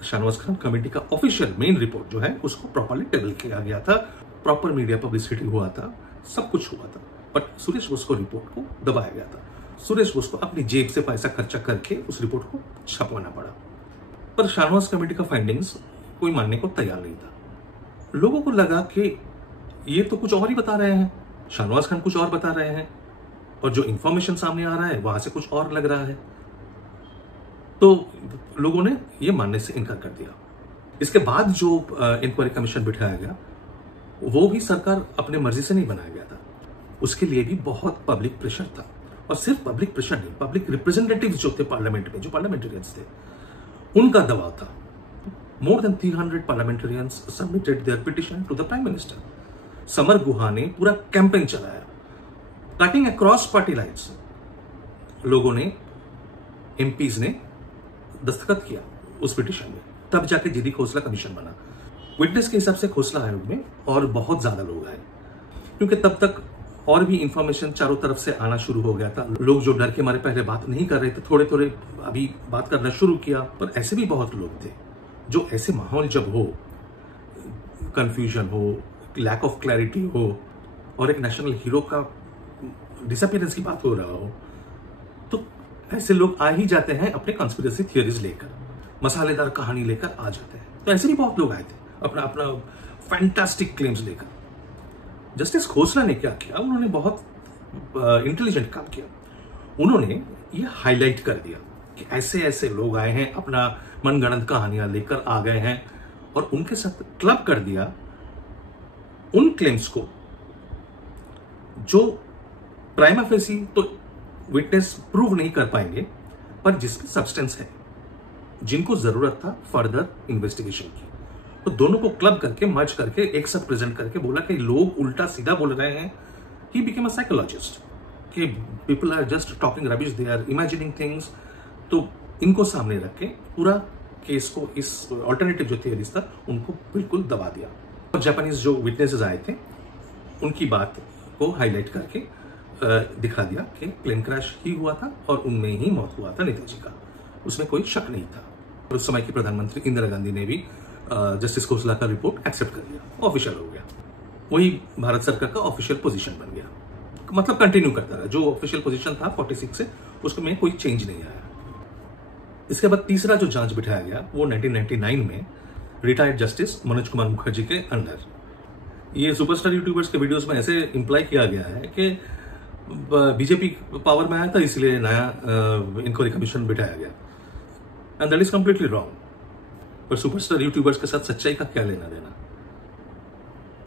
शाहनवाज खान कमेटी का ऑफिशियल मेन रिपोर्ट जो है उसको प्रॉपरली टेबल किया गया था, प्रॉपर मीडिया पब्लिसिटी हुआ था, सब कुछ हुआ था, बट सुरेश बोस को रिपोर्ट को दबाया गया था। सुरेश बोस को अपनी जेब से पैसा खर्चा करके उस रिपोर्ट को छपवाना पड़ा। पर शाहनवाज कमेटी का फाइंडिंग्स कोई मानने को तैयार नहीं था। लोगों को लगा कि ये तो कुछ और ही बता रहे हैं, शाहनवाज खान कुछ और बता रहे हैं, और जो इंफॉर्मेशन सामने आ रहा है वहां से कुछ और लग रहा है। तो लोगों ने ये मानने से इनकार कर दिया। इसके बाद जो इंक्वायरी कमीशन बिठाया गया, वो भी सरकार अपने मर्जी से नहीं बनाया गया था, उसके लिए भी बहुत पब्लिक प्रेशर था। और सिर्फ पब्लिक प्रेशर नहीं, पब्लिक रिप्रेजेंटेटिव्स जो थे पार्लियामेंट में, जो पार्लियामेंटेरियंस थे, उनका दबाव था। More than 300 parliamentarians submitted their petition to the prime minister. Samar Guha ने पूरा कैंपेन चलाया, कटिंग अक्रॉस पार्टी लाइन्स। लोगों ने, एमपीज ने दस्तखत किया उस पिटिशन में, तब जाके जीडी खोसला कमीशन बना। विटनेस के हिसाब से खोसला आयोग में और बहुत ज्यादा लोग आए, क्योंकि तब तक और भी इंफॉर्मेशन चारों तरफ से आना शुरू हो गया था। लोग जो डर के मारे पहले बात नहीं कर रहे थे, थोड़े थोड़े अभी बात करना शुरू किया। पर ऐसे भी बहुत लोग थे जो, ऐसे माहौल जब हो, कंफ्यूजन हो, लैक ऑफ क्लैरिटी हो और एक नेशनल हीरो का डिसअपीयरेंस की बात हो रहा हो, तो ऐसे लोग आ ही जाते हैं अपने कॉन्स्पिरेसी थियरीज लेकर, मसालेदार कहानी लेकर आ जाते हैं। तो ऐसे भी बहुत लोग आए थे अपना अपना फैंटास्टिक क्लेम्स लेकर। जस्टिस खोसला ने क्या किया, उन्होंने बहुत इंटेलिजेंट काम किया। उन्होंने ये हाईलाइट कर दिया कि ऐसे ऐसे लोग आए हैं, अपना मनगढ़ंत कहानियां लेकर आ गए हैं, और उनके साथ क्लब कर दिया उन क्लेम्स को जो प्राइमा फेसी तो विटनेस प्रूव नहीं कर पाएंगे, पर जिसमें सब्सटेंस है। जिनको जरूरत था फर्दर इन्वेस्टिगेशन की। तो दोनों को क्लब करके, मर्ज करके, एक साथ प्रेजेंट करके बोला कि लोग उल्टा सीधा बोल रहे हैं। ही बिकेम अ साइकोलॉजिस्ट कि people are just talking rubbish, they are imagining things. तो इनको सामने रख के पूरा केस को, इस ऑल्टरनेटिव जो थियरीज था उनको बिल्कुल दबा दिया। और जापानीज जो विटनेसेस आए थे उनकी बात को हाईलाइट करके दिखा दिया कि प्लेन क्रैश ही हुआ था और उनमें ही मौत हुआ था नेताजी का, उसमें कोई शक नहीं था। और उस समय की प्रधानमंत्री इंदिरा गांधी ने भी जस्टिस खोसला का रिपोर्ट एक्सेप्ट कर लिया, ऑफिशियल हो गया। वही भारत सरकार का ऑफिशियल पोजीशन बन गया, मतलब कंटिन्यू करता रहा। जो ऑफिशियल पोजीशन था 46 से, उसमें कोई चेंज नहीं आया। इसके बाद तीसरा जो जांच बिठाया गया वो 1999 में रिटायर्ड जस्टिस मनोज कुमार मुखर्जी के अंडर। ये सुपरस्टार यूट्यूबर्स के वीडियोस में ऐसे इंप्लाई किया गया है कि बीजेपी पावर में आया था इसलिए नया इंक्वायरी कमीशन बिठाया गया, and that is completely wrong. पर सुपरस्टार यूट्यूबर्स के साथ सच्चाई का क्या लेना देना?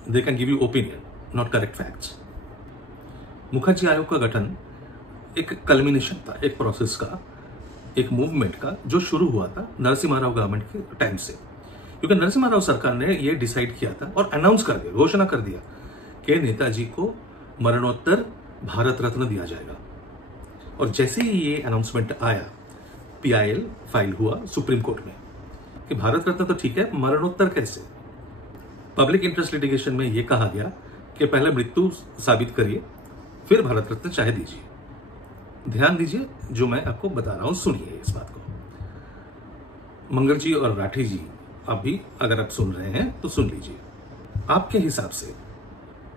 They can give you opinion, not correct facts. Mukherjee आयोग का गठन एक कल्मिनेशन था, एक प्रोसेस का, एक मूवमेंट का, जो शुरू हुआ था नरसिम्हा राव गवर्नमेंट के टाइम से। क्योंकि नरसिम्हा राव सरकार ने यह डिसाइड किया था और अनाउंस कर दिया, घोषणा कर दिया कि नेताजी को मरणोत्तर भारत रत्न दिया जाएगा। और जैसे ही ये अनाउंसमेंट आया, PIL फाइल हुआ सुप्रीम कोर्ट में कि भारत रत्न तो ठीक है, मरणोत्तर कैसे? पब्लिक इंटरेस्ट लिटिगेशन में यह कहा गया कि पहले मृत्यु साबित करिए, फिर भारत रत्न चाहे दीजिए। ध्यान दीजिए जो मैं आपको बता रहा हूं, सुनिए इस बात को। मंगल जी और राठी जी, आप भी अगर आप सुन रहे हैं तो सुन लीजिए। आपके हिसाब से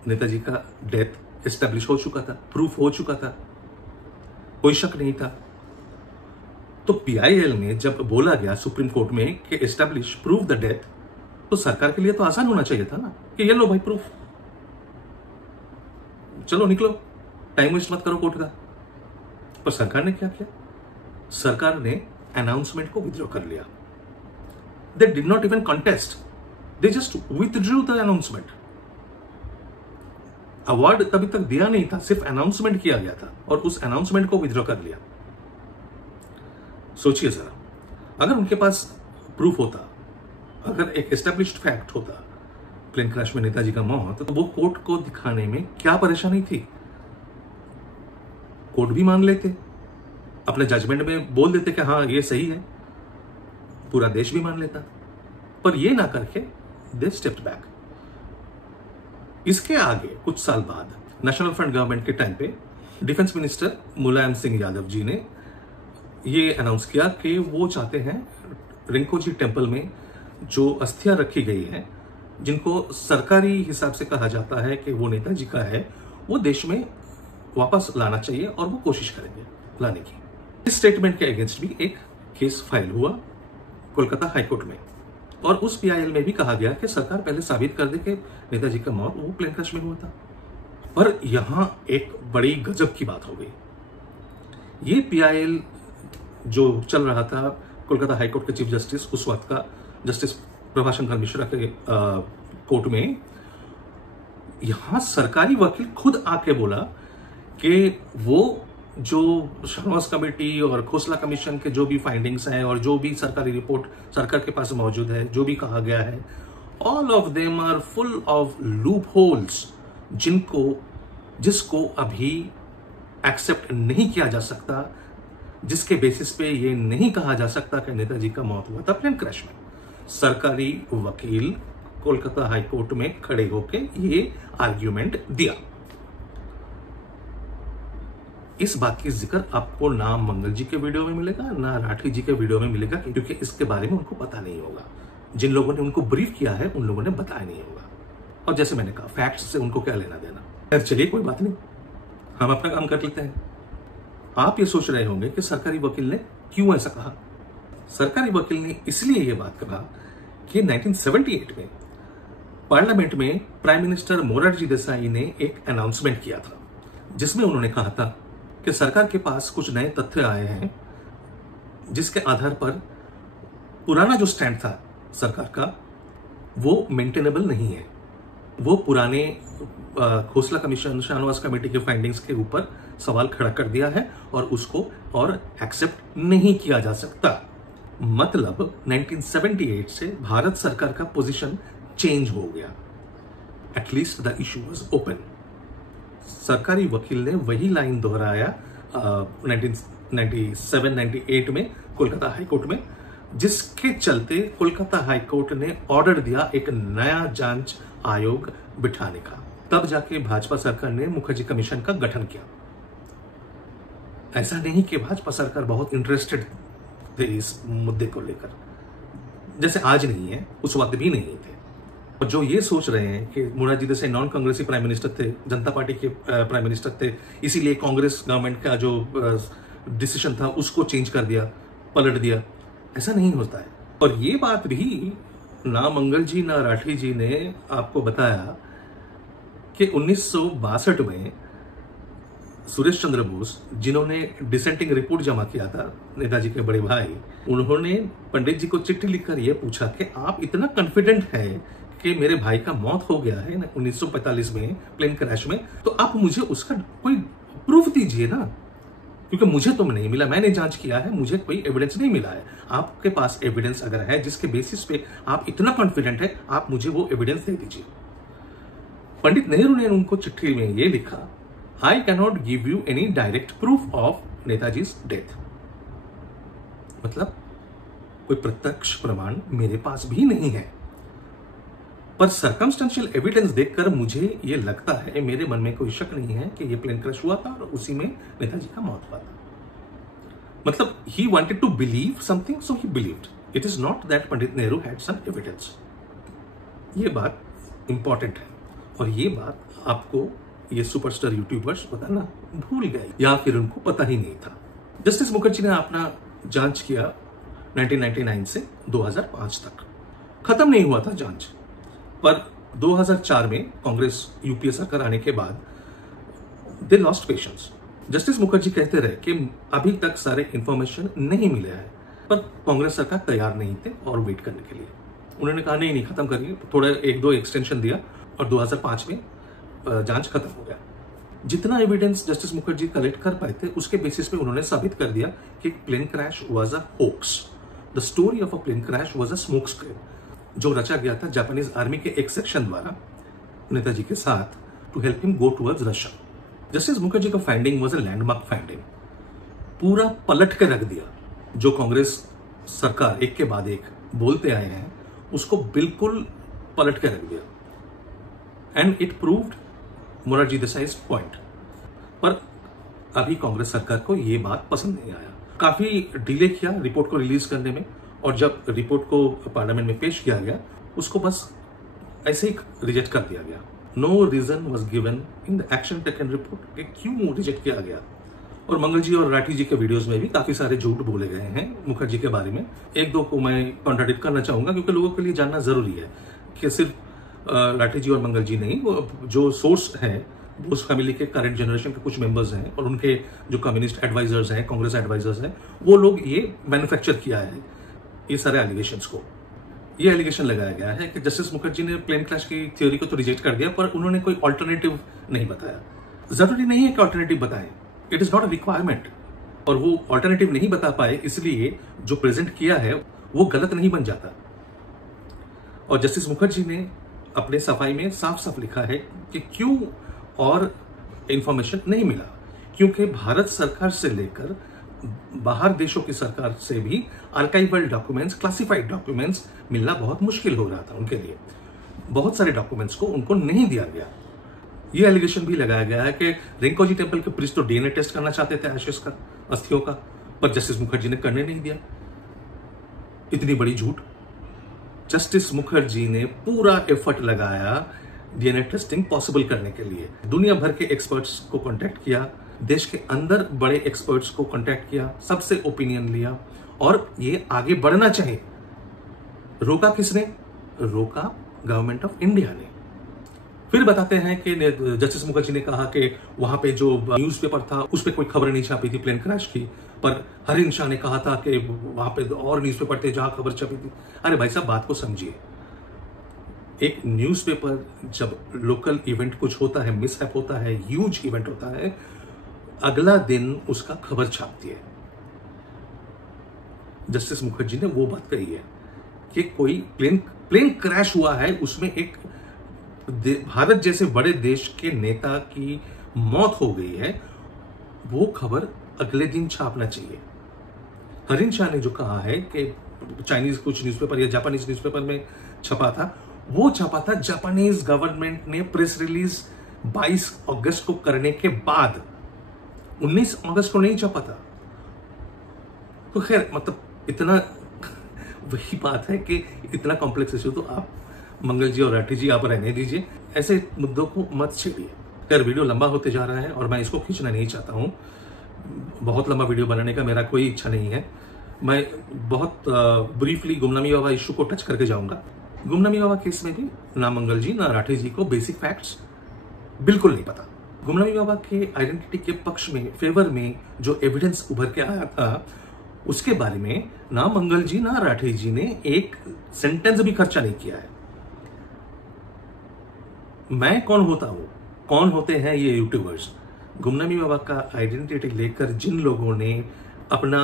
नेताजी का डेथ एस्टेब्लिश हो चुका था, प्रूफ हो चुका था, कोई शक नहीं था। तो PIL में जब बोला गया सुप्रीम कोर्ट में कि एस्टेब्लिश प्रूव द डेथ, तो सरकार के लिए तो आसान होना चाहिए था ना कि ये लो भाई प्रूफ, चलो निकलो, टाइम वेस्ट मत करो कोर्ट का। पर सरकार ने क्या किया? सरकार ने अनाउंसमेंट को विथड्रॉ कर लिया। They did not even contest, they just withdrew the announcement. Award तभी तक दिया नहीं था, सिर्फ अनाउंसमेंट किया गया था और उस अनाउंसमेंट को विथड्रॉ कर लिया। सोचिए जरा, अगर उनके पास प्रूफ होता, अगर एक एस्टेब्लिश्ड फैक्ट होता प्लेन क्रैश में नेताजी का मौत, तो वो कोर्ट को दिखाने में क्या परेशानी थी? कोर्ट भी मान लेते, अपने जजमेंट में बोल देते कि हाँ ये सही है, पूरा देश भी मान लेता। पर ये ना करके दे स्टेप्ड बैक। इसके आगे कुछ साल बाद नेशनल फ्रंट गवर्नमेंट के टाइम पे डिफेंस मिनिस्टर मुलायम सिंह यादव जी ने ये अनाउंस किया कि वो चाहते हैं रिंकोजी टेम्पल में जो अस्थियां रखी गई हैं, जिनको सरकारी हिसाब से कहा जाता है कि वो नेताजी का है, वो देश में वापस लाना चाहिए और वो कोशिश करेंगे लाने की। इस स्टेटमेंट के अगेंस्ट भी एक केस फाइल हुआ कोलकाता हाईकोर्ट में, और उस PIL में भी कहा गया कि सरकार पहले साबित कर दे कि नेताजी का मौत वो प्लेन क्रैश में हुआ था। पर यहां एक बड़ी गजब की बात हो गई। ये PIL जो चल रहा था कोलकाता हाईकोर्ट के चीफ जस्टिस उस वक्त का जस्टिस प्रभाशंकर मिश्रा के कोर्ट में, यहां सरकारी वकील खुद आके बोला कि वो जो शाहनवाज कमेटी और खोसला कमीशन के जो भी फाइंडिंग्स हैं और जो भी सरकारी रिपोर्ट सरकार के पास मौजूद है, जो भी कहा गया है, all of them are full of loopholes, जिसको अभी एक्सेप्ट नहीं किया जा सकता, जिसके बेसिस पे ये नहीं कहा जा सकता कि नेताजी का मौत हुआ था प्लेन क्रैश में। सरकारी वकील कोलकाता हाईकोर्ट में खड़े होकर ये आर्ग्यूमेंट दिया। इस बात की जिक्र आपको ना मंगल जी के वीडियो में मिलेगा, ना राठी जी के वीडियो में मिलेगा, क्योंकि इसके बारे में उनको पता नहीं होगा। जिन लोगों ने उनको ब्रीफ किया है उन लोगों ने बताया नहीं होगा। और जैसे मैंने कहा, फैक्ट्स से उनको क्या लेना देना। खैर चलिए, कोई बात नहीं, हम अपना काम कर लेते हैं। आप ये सोच रहे होंगे कि सरकारी वकील ने क्यों ऐसा कहा। सरकारी वकील ने इसलिए यह बात कहा कि 1978 में पार्लियामेंट में प्राइम मिनिस्टर मोरारजी देसाई ने एक अनाउंसमेंट किया था, जिसमें उन्होंने कहा था कि सरकार के पास कुछ नए तथ्य आए हैं जिसके आधार पर पुराना जो स्टैंड था सरकार का वो मेंटेनेबल नहीं है। वो पुराने खोसला कमीशन, शाहनवाज कमेटी के फाइंडिंग्स के ऊपर सवाल खड़ा कर दिया है और उसको और एक्सेप्ट नहीं किया जा सकता। मतलब 1978 से भारत सरकार का पोजीशन चेंज हो गया। At least the issue was open. सरकारी वकील ने वही लाइन दोहराया 1997-98 में कोलकाता हाईकोर्ट में, जिसके चलते कोलकाता हाईकोर्ट ने ऑर्डर दिया एक नया जांच आयोग बिठाने का। तब जाके भाजपा सरकार ने मुखर्जी कमीशन का गठन किया। ऐसा नहीं कि भाजपा सरकार बहुत इंटरेस्टेड थे इस मुद्दे को लेकर, जैसे आज नहीं है, उस वक्त भी नहीं थे। और जो ये सोच रहे हैं कि मोरारजी देसाई नॉन कांग्रेसी प्राइम मिनिस्टर थे, जनता पार्टी के प्राइम मिनिस्टर थे, इसीलिए कांग्रेस गवर्नमेंट का जो डिसीजन था उसको चेंज कर दिया, पलट दिया, ऐसा नहीं होता है। और ये बात भी ना मंगल जी ना राठी जी ने आपको बताया कि 1962 में सुरेश चंद्र बोस, जिन्होंने डिसेंटिंग रिपोर्ट जमा किया था, नेताजी के बड़े भाई, उन्होंने पंडित जी को चिट्ठी लिखकर यह पूछा कि आप इतना कॉन्फिडेंट हैं कि मेरे भाई का मौत हो गया है 1945 में प्लेन क्रैश में, तो आप मुझे उसका कोई प्रूफ दीजिए ना, क्योंकि मुझे तो नहीं मिला, मैंने जांच किया है, मुझे कोई एविडेंस नहीं मिला है। आपके पास एविडेंस अगर है जिसके बेसिस पे आप इतना कॉन्फिडेंट है, आप मुझे वो एविडेंस दे दीजिए। पंडित नेहरू ने उनको चिट्ठी में ये लिखा, I cannot give you any direct proof of नेताजी's death। मतलब कोई प्रत्यक्ष प्रमाण मेरे पास भी नहीं है, पर सर्कमस्टेंशियल एविडेंस देखकर मुझे ये लगता है, मेरे मन में कोई शक नहीं है कि ये प्लेन क्रैश हुआ था और उसी में नेताजी का मौत हुआ था। मतलब he wanted to believe something, so he believed. It is not that Pandit Nehru had some evidence। ये बात इंपॉर्टेंट है, और ये बात आपको ये सुपरस्टार यूट्यूबर्स बताना भूल गए, या फिर उनको पता ही नहीं था। जस्टिस मुखर्जी ने अपना जांच किया 1999 से 2005 तक। खत्म नहीं हुआ था जांच, पर 2004 में कांग्रेस यूपीए सरकार आने के बाद they lost patience. Justice Mukherjee कहते रहे कि अभी तक सारे इंफॉर्मेशन नहीं मिले हैं, पर कांग्रेस सरकार तैयार नहीं थे और वेट करने के लिए। उन्होंने कहा नहीं खत्म करिए, थोड़ा 1-2 एक्सटेंशन दिया और 2005 में जांच खत्म हो गया। जितना एविडेंस जस्टिस मुखर्जी कलेक्ट कर पाए थे, उसके बेसिस पे उन्होंने साबित कर दिया कि plane crash was a hoax. The story of a plane crash was a smokescreen, जो रचा गया था जापानीज आर्मी के एक सेक्शन द्वारा नेताजी के साथ, to help him go towards Russia. Justice Mukherjee का finding was a landmark finding. पूरा पलट के रख दिया, जो कांग्रेस सरकार एक के बाद एक बोलते आए हैं, उसको बिल्कुल पलट के रख दिया। And it proved Morarji Desai's point. पर अभी कांग्रेस सरकार को यह बात पसंद नहीं आया, काफी डिले किया रिपोर्ट को रिलीज करने में, और जब रिपोर्ट को पार्लियामेंट में पेश किया गया, उसको बस ऐसे ही रिजेक्ट कर दिया गया। No reason was given in the action taken report कि क्यों रिजेक्ट किया गया। और मंगल जी और राठी जी के वीडियोस में भी काफी सारे झूठ बोले गए हैं मुखर्जी के बारे में। 1-2 को मैं कॉन्ट्राडिक्ट करना चाहूंगा, क्योंकि लोगों के लिए जानना जरूरी है कि सिर्फ राठी जी और मंगल जी नहीं, वो जो सोर्स है बोस फैमिली के करंट जनरेशन के कुछ मेंबर्स हैं और उनके जो कम्युनिस्ट एडवाइजर्स हैं, कांग्रेस एडवाइजर्स हैं, वो लोग ये मैन्युफैक्चर किया है ये सारे एलिगेशंस को। ये एलिगेशन लगाया गया है कि जस्टिस मुखर्जी ने प्लेन क्रैश की थ्योरी को तो रिजेक्ट कर दिया, पर उन्होंने कोई ऑल्टरनेटिव नहीं बताया। जरूरी नहीं है कि ऑल्टरनेटिव बताएं, it is not a requirement. और वो ऑल्टरनेटिव नहीं बता पाए, इसलिए जो प्रेजेंट किया है वो गलत नहीं बन जाता। और जस्टिस मुखर्जी ने अपने सफाई में साफ साफ लिखा है कि क्यों और इंफॉर्मेशन नहीं मिला, क्योंकि भारत सरकार से लेकर बाहर देशों की सरकार से भी आर्काइवल डॉक्यूमेंट्स, क्लासिफाइड डॉक्यूमेंट्स मिलना बहुत मुश्किल हो रहा था उनके लिए। बहुत सारे डॉक्यूमेंट्स को उनको नहीं दिया गया। यह एलिगेशन भी लगाया गया है कि रिंकोजी टेम्पल के प्रीस्ट तो डीएनए टेस्ट करना चाहते थे एशेस का, अस्थियों का, पर जस्टिस मुखर्जी ने करने नहीं दिया। इतनी बड़ी झूठ। जस्टिस मुखर्जी ने पूरा एफर्ट लगाया डीएनए टेस्टिंग पॉसिबल करने के लिए। दुनिया भर के एक्सपर्ट्स को कांटेक्ट किया, देश के अंदर बड़े एक्सपर्ट्स को कांटेक्ट किया, सबसे ओपिनियन लिया, और ये आगे बढ़ना चाहिए। रोका किसने? रोका गवर्नमेंट ऑफ इंडिया ने। फिर बताते हैं कि जस्टिस मुखर्जी ने कहा कि वहां पे जो न्यूज़पेपर था उस पर कोई खबर नहीं छपी थी प्लेन क्रैश की, पर हरिन शाह ने कहा था कि वहां पे और न्यूज़पेपर थे जहां खबर छपी थी। अरे भाई साहब, बात को समझिए। एक न्यूज़पेपर जब लोकल इवेंट कुछ होता है, मिसहैप होता है, ह्यूज इवेंट होता है, अगला दिन उसका खबर छापती है। जस्टिस मुखर्जी ने वो बात कही है कि कोई प्लेन क्रैश हुआ है, उसमें एक भारत जैसे बड़े देश के नेता की मौत हो गई है, वो खबर अगले दिन छापना चाहिए। हरिन शाह ने जो कहा है कि चाइनीज कुछ न्यूज़पेपर या जापानीज न्यूज़पेपर में छपा था, वो छपा था जापानीज गवर्नमेंट ने प्रेस रिलीज 22 अगस्त को करने के बाद, 19 अगस्त को नहीं छपा था। तो खैर मतलब इतना वही बात है कि इतना कॉम्प्लेक्स इशू तो आप मंगल जी और राठी जी आप रहने दीजिए, ऐसे मुद्दों को मत छेड़िए। खैर वीडियो लंबा होते जा रहा है और मैं इसको खींचना नहीं चाहता हूँ, बहुत लंबा वीडियो बनाने का मेरा कोई इच्छा नहीं है। मैं बहुत ब्रीफली गुमनामी बाबा इशू को टच करके जाऊंगा। गुमनामी बाबा केस में भी ना मंगल जी ना राठी जी को बेसिक फैक्ट्स बिल्कुल नहीं पता। गुमनामी बाबा के आइडेंटिटी के पक्ष में, फेवर में जो एविडेंस उभर के आया था, उसके बारे में ना मंगल जी ना राठी जी ने एक सेंटेंस भी खर्चा नहीं किया है। मैं कौन होता हूं, कौन होते हैं ये यूट्यूबर्स? गुमनामी बाबा का आइडेंटिटी लेकर जिन लोगों ने अपना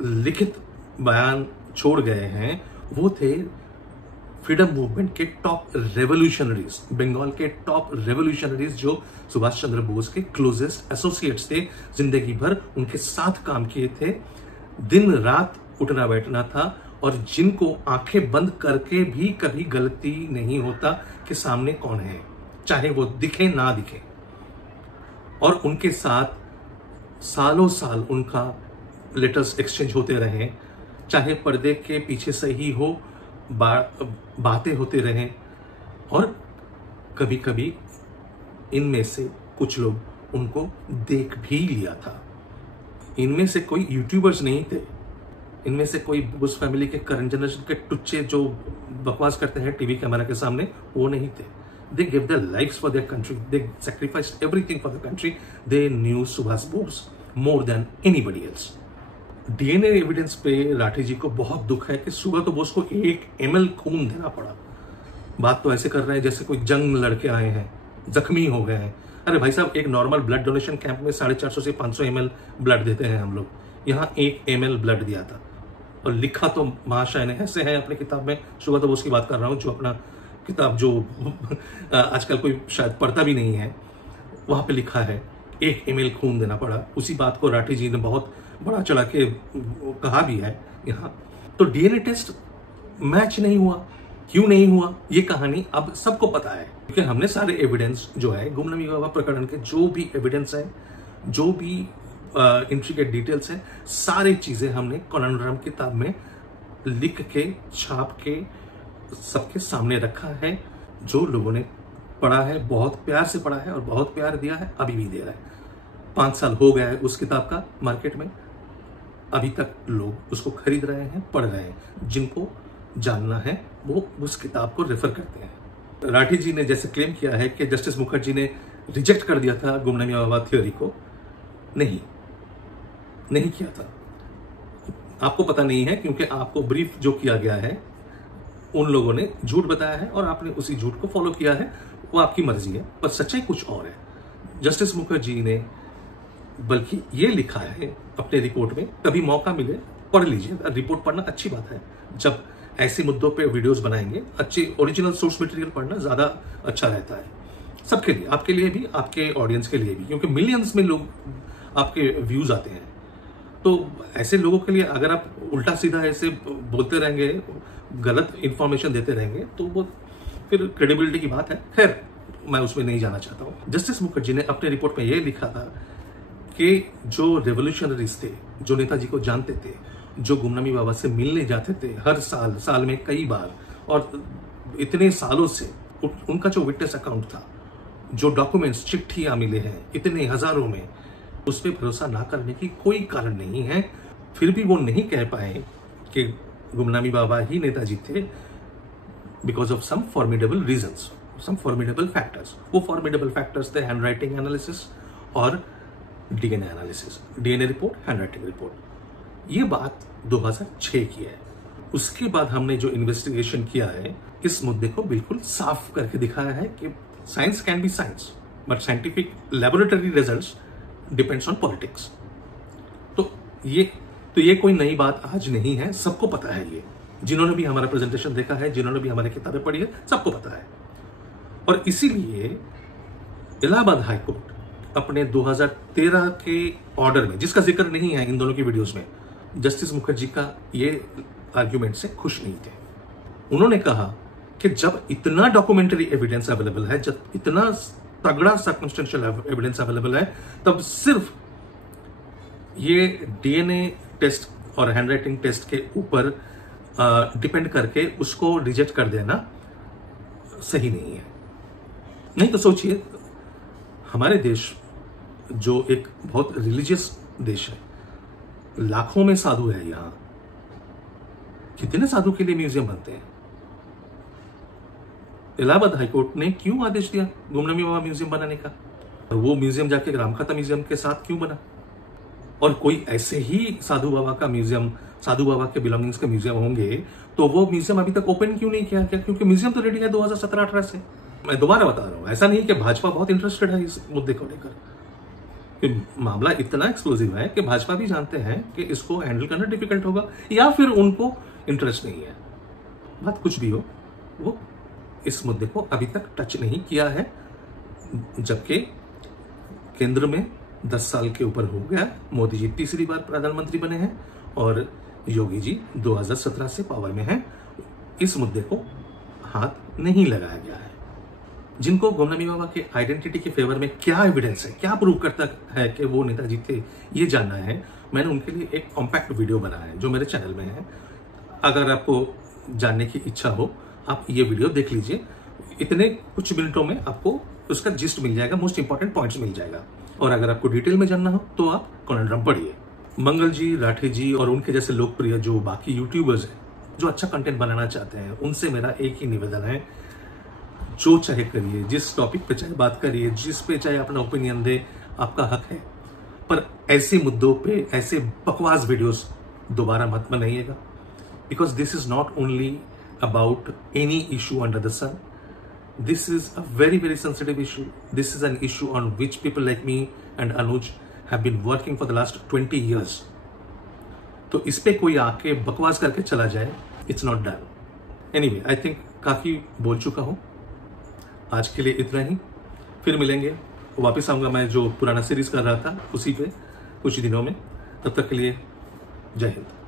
लिखित बयान छोड़ गए हैं, वो थे फ्रीडम मूवमेंट के टॉप रेवोल्यूशनरीज, बंगाल के टॉप रेवोल्यूशनरीज जो सुभाष चंद्र बोस के क्लोजेस्ट एसोसिएट्स थे, जिंदगी भर उनके साथ काम किए थे, दिन रात उठना बैठना था, और जिनको आंखें बंद करके भी कभी गलती नहीं होता कि सामने कौन है, चाहे वो दिखे ना दिखे। और उनके साथ सालों साल उनका लेटर्स एक्सचेंज होते रहे, चाहे पर्दे के पीछे से ही हो, बातें होते रहें, और कभी कभी इनमें से कुछ लोग उनको देख भी लिया था। इनमें से कोई यूट्यूबर्स नहीं थे, इनमें से कोई बुश फैमिली के करंट जनरेशन के टुच्चे जो बकवास करते हैं टीवी कैमरा के सामने, वो नहीं थे। They gave their lives for their country. They sacrificed everything for the country. They knew Subhash Bose more than anybody else. DNA evidence पे राठी जी को बहुत दुख है कि सुब्रत बोस को 1 ml खून देना पड़ा। बात तो ऐसे कर रहे हैं जैसे कोई जंग लड़के आए हैं, जख्मी हो गए हैं। अरे भाई साहब, एक नॉर्मल ब्लड डोनेशन कैंप में 450 से 500 ml ब्लड देते हैं हम लोग, यहाँ 1 ml ब्लड दिया था। और लिखा तो महाशय ने ऐसे है अपनी किताब में, सुब्रत बोस की बात कर रहा हूँ, जो अपना किताब जो आजकल कोई शायद पढ़ता भी नहीं है, वहां पे लिखा है 1 ml खून देना पड़ा। उसी बात को राठी जी ने बहुत बड़ा चढ़ा के कहा भी है यहाँ। तो डीएनए टेस्ट मैच नहीं हुआ, क्यों नहीं हुआ, ये कहानी अब सबको पता है, क्योंकि हमने सारे एविडेंस जो है गुमनामी बाबा प्रकरण के, जो भी एविडेंस है, जो भी इंट्रिकेट डिटेल्स है, सारी चीजें हमने कॉननरम किताब में लिख के, छाप के सबके सामने रखा है। जो लोगों ने पढ़ा है, बहुत प्यार से पढ़ा है और बहुत प्यार दिया है, अभी भी दे रहा है। 5 साल हो गया है उस किताब का मार्केट में, अभी तक लोग उसको खरीद रहे हैं, पढ़ रहे हैं। जिनको जानना है वो उस किताब को रेफर करते हैं। राठी जी ने जैसे क्लेम किया है कि जस्टिस मुखर्जी ने रिजेक्ट कर दिया था गुमनामी बाबा थ्योरी को, नहीं किया था। आपको पता नहीं है, क्योंकि आपको ब्रीफ जो किया गया है, उन लोगों ने झूठ बताया है और आपने उसी झूठ को फॉलो किया है, वो आपकी मर्जी है, पर सच्चाई कुछ और है। जस्टिस मुखर्जी ने बल्कि ये लिखा है अपने रिपोर्ट में, कभी मौका मिले पढ़ लीजिए, रिपोर्ट पढ़ना अच्छी बात है। जब ऐसे मुद्दों पे वीडियोस बनाएंगे, अच्छी ओरिजिनल सोर्स मटेरियल पढ़ना ज्यादा अच्छा रहता है, सबके लिए, आपके लिए भी, आपके ऑडियंस के लिए भी, क्योंकि मिलियंस में लोग आपके व्यूज आते हैं। तो ऐसे लोगों के लिए अगर आप उल्टा सीधा ऐसे बोलते रहेंगे, गलत इंफॉर्मेशन देते रहेंगे, तो वो फिर क्रेडिबिलिटी की बात है। खैर, मैं उसमें नहीं जाना चाहता हूं। जस्टिस मुखर्जी ने अपने रिपोर्ट में यह लिखा था कि जो रेवोल्यूशनरीज थे, जो नेताजी को जानते थे, जो गुमनामी बाबा से मिलने जाते थे हर साल में कई बार, और इतने सालों से उनका जो विटनेस अकाउंट था, जो डॉक्यूमेंट्स, चिट्ठियां मिले हैं इतने हजारों में, उस पर भरोसा ना करने की कोई कारण नहीं है। फिर भी वो नहीं कह पाए कि गुमनामी बाबा ही नेताजी थे, because of some formidable reasons, some formidable factors. वो फॉर्मिडेबल फैक्टर्स थे हैंडराइटिंग एनालिसिस और DNA analysis, DNA report, handwriting report. ये बात 2006 की है। उसके बाद हमने जो इन्वेस्टिगेशन किया है, इस मुद्दे को बिल्कुल साफ करके दिखाया है कि science can be science, but scientific laboratory results depends on politics. तो ये तो ये कोई नई बात आज नहीं है, सबको पता है। ये जिन्होंने भी हमारा प्रेजेंटेशन देखा है, जिन्होंने भी हमारी किताबें पढ़ी है, सबको पता है। और इसीलिए इलाहाबाद हाईकोर्ट अपने 2013 के ऑर्डर में, जिसका जिक्र नहीं है इन दोनों की वीडियोस में, जस्टिस मुखर्जी का ये आर्ग्यूमेंट से खुश नहीं थे। उन्होंने कहा कि जब इतना डॉक्यूमेंट्री एविडेंस अवेलेबल है, जब इतना तगड़ा सर्कमस्टेंशियल एविडेंस अवेलेबल है, तब सिर्फ ये डीएनए टेस्ट और हैंडराइटिंग टेस्ट के ऊपर डिपेंड करके उसको रिजेक्ट कर देना सही नहीं है। नहीं तो सोचिए, हमारे देश जो एक बहुत रिलीजियस देश है, लाखों में साधु है, यहां कितने साधु के लिए म्यूजियम बनते हैं। इलाहाबाद हाईकोर्ट ने क्यों आदेश दिया गुमनामी बाबा म्यूजियम बनाने का, और वो म्यूजियम जाके रामकथा म्यूजियम के साथ क्यों बना? और कोई ऐसे ही साधु बाबा का म्यूजियम, साधु बाबा के बिलोंगिंग्स के म्यूजियम होंगे, तो वो म्यूजियम अभी तक ओपन क्यों नहीं किया गया? क्योंकि म्यूजियम तो रेडी है 2017-18 से। मैं दोबारा बता रहा हूं, ऐसा नहीं कि भाजपा बहुत इंटरेस्टेड है इस मुद्दे को लेकर। मामला इतना एक्सप्लोजिव है कि भाजपा भी जानते हैं कि इसको हैंडल करना डिफिकल्ट होगा, या फिर उनको इंटरेस्ट नहीं है। बात कुछ भी हो, वो इस मुद्दे को अभी तक टच नहीं किया है, जबकि केंद्र में 10 साल के ऊपर हो गया। मोदी जी तीसरी बार प्रधानमंत्री बने हैं और योगी जी 2017 से पावर में हैं। इस मुद्दे को हाथ नहीं लगाया गया है। जिनको गुमनामी बाबा के आइडेंटिटी के फेवर में क्या एविडेंस है, क्या प्रूव करता है कि वो नेताजी थे, ये जानना है, मैंने उनके लिए एक कॉम्पैक्ट वीडियो बनाया है जो मेरे चैनल में है। अगर आपको जानने की इच्छा हो, आप ये वीडियो देख लीजिए। इतने कुछ मिनटों में आपको उसका जिस्ट मिल जाएगा, मोस्ट इंपॉर्टेंट पॉइंट्स मिल जाएगा। और अगर आपको डिटेल में जानना हो तो आप कॉनंड्रम पढ़िए। मंगल जी, राठे जी और उनके जैसे लोकप्रिय जो बाकी यूट्यूबर्स हैं, जो अच्छा कंटेंट बनाना चाहते हैं, उनसे मेरा एक ही निवेदन है, जो चाहे करिए, जिस टॉपिक पे चाहे बात करिए, जिस पे चाहे अपना ओपिनियन दे, आपका हक है। पर ऐसे मुद्दों पे ऐसे बकवास वीडियोस दोबारा मत बनाइएगा, because this is not only about any issue under the sun. This is a very, very sensitive issue. This is an issue on which people like me and Anuj have been working for the last 20 years. तो इस पे कोई आके बकवास करके चला जाए, it's not done. Anyway, I think काफी बोल चुका हूं। आज के लिए इतना ही। फिर मिलेंगे, वापस आऊंगा मैं जो पुराना सीरीज कर रहा था उसी पे कुछ दिनों में। तब तक के लिए जय हिंद।